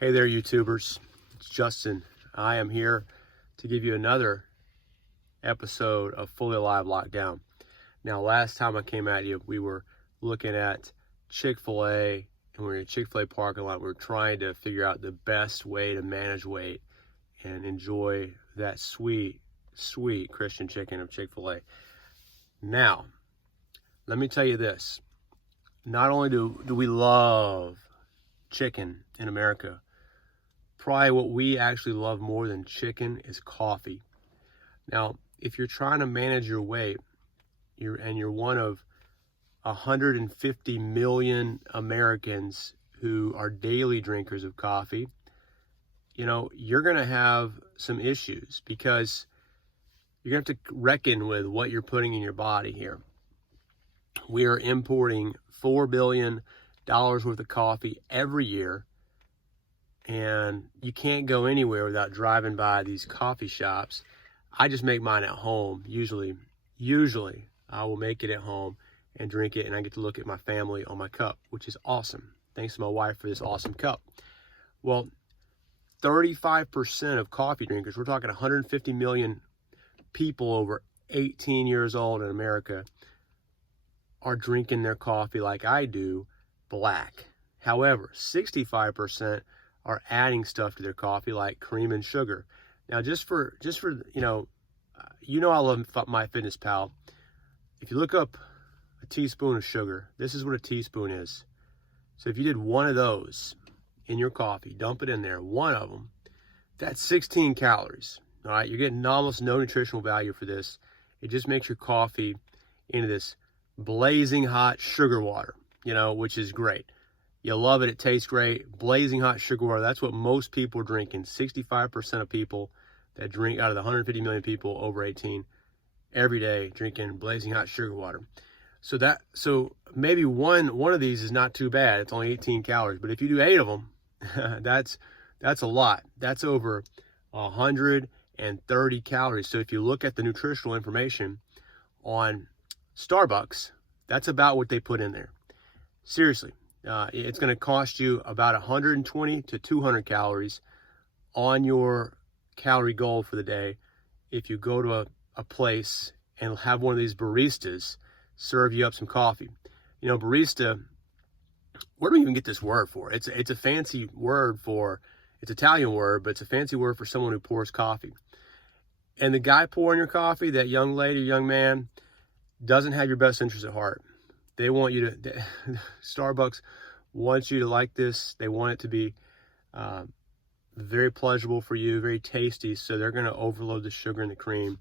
Hey there, YouTubers. It's Justin. I am here to give you another episode of Fully Alive Lockdown. Now, last time I came at you, we were looking at Chick-fil-A, and we were in a Chick-fil-A parking lot. We were trying to figure out the best way to manage weight and enjoy that sweet, sweet Christian chicken of Chick-fil-A. Now, let me tell you this. Not only do we love chicken in America, probably what we actually love more than chicken is coffee. Now, if you're trying to manage your weight, you're one of 150 million Americans who are daily drinkers of coffee, you're going to have some issues because you're going to have to reckon with what you're putting in your body here. We are importing $4 billion worth of coffee every year. And you can't go anywhere without driving by these coffee shops. I just make mine at home. Usually I will make it at home and drink it, and I get to look at my family on my cup, which is awesome. Thanks to my wife for this awesome cup. Well, 35% of coffee drinkers, we're talking 150 million people over 18 years old in America, are drinking their coffee like I do, black. However, 65% are adding stuff to their coffee like cream and sugar. Now, just for I love MyFitnessPal. If you look up a teaspoon of sugar, this is what a teaspoon is. So if you did one of those in your coffee, dump it in there, one of them, that's 16 calories. All right, you're getting almost no nutritional value for this. It just makes your coffee into this blazing hot sugar water, which is great. You love it. It tastes great. Blazing hot sugar water. That's what most people are drinking. 65% of people that drink out of the 150 million people over 18 every day drinking blazing hot sugar water. So maybe one of these is not too bad. It's only 18 calories. But if you do 8 of them, that's a lot. That's over 130 calories. So if you look at the nutritional information on Starbucks, that's about what they put in there. Seriously. It's going to cost you about 120 to 200 calories on your calorie goal for the day if you go to a place and have one of these baristas serve you up some coffee. Barista, where do we even get this word for? It's a fancy word it's an Italian word, but it's a fancy word for someone who pours coffee. And the guy pouring your coffee, that young lady, young man, doesn't have your best interest at heart. They want you to, Starbucks wants you to like this. They want it to be very pleasurable for you, very tasty. So they're going to overload the sugar and the cream.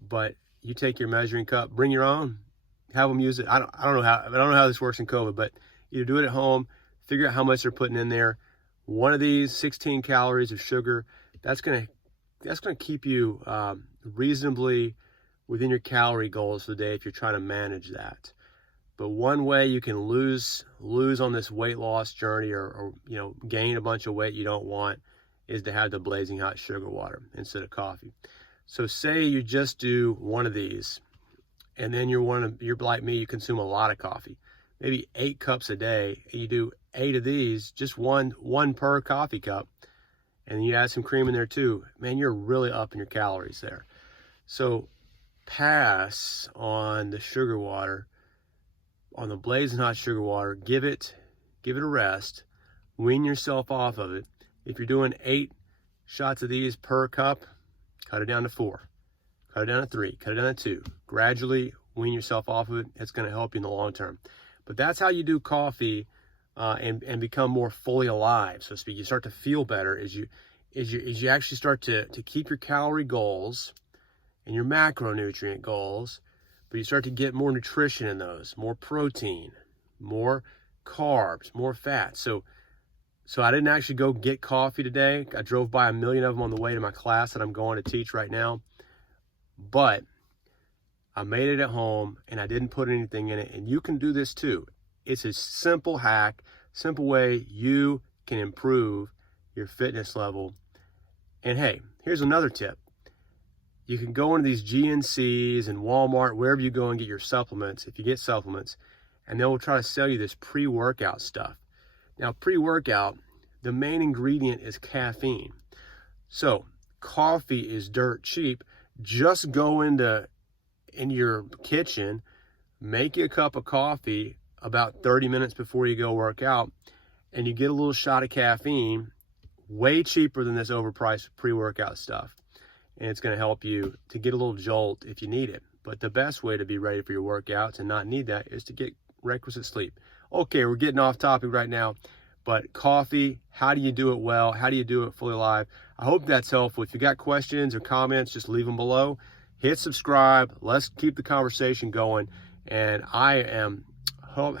But you take your measuring cup, bring your own, have them use it. I don't know how this works in COVID, but either do it at home, figure out how much they're putting in there. One of these 16 calories of sugar, that's going to keep you reasonably within your calorie goals for the day if you're trying to manage that. But one way you can lose on this weight loss journey or gain a bunch of weight you don't want is to have the blazing hot sugar water instead of coffee. So say you just do one of these, and then you're like me, you consume a lot of coffee, maybe 8 cups a day, and you do 8 of these, just one per coffee cup, and you add some cream in there too. Man, you're really upping your calories there. So pass on the sugar water, on the blazing hot sugar water. Give it a rest. Wean yourself off of it. If you're doing 8 shots of these per cup, cut it down to 4. Cut it down to 3. Cut it down to 2. Gradually wean yourself off of it. It's going to help you in the long term. But that's how you do coffee and become more fully alive, so to speak. You start to feel better as you actually start to keep your calorie goals and your macronutrient goals, but you start to get more nutrition in those, more protein, more carbs, more fat. So I didn't actually go get coffee today. I drove by 1 million of them on the way to my class that I'm going to teach right now. But I made it at home and I didn't put anything in it. And you can do this too. It's a simple hack, simple way you can improve your fitness level. And hey, here's another tip. You can go into these GNCs and Walmart, wherever you go and get your supplements, if you get supplements, and they will try to sell you this pre-workout stuff. Now, pre-workout, the main ingredient is caffeine. So coffee is dirt cheap. Just go in your kitchen, make you a cup of coffee about 30 minutes before you go work out, and you get a little shot of caffeine, way cheaper than this overpriced pre-workout stuff. And it's going to help you to get a little jolt if you need it. But the best way to be ready for your workouts and not need that is to get requisite sleep. Okay, we're getting off topic right now, but coffee, how do you do it well? How do you do it fully live? I hope that's helpful. If you got questions or comments, just leave them below. Hit subscribe. Let's keep the conversation going. And I am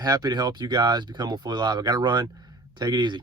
happy to help you guys become more fully live. I got to run. Take it easy.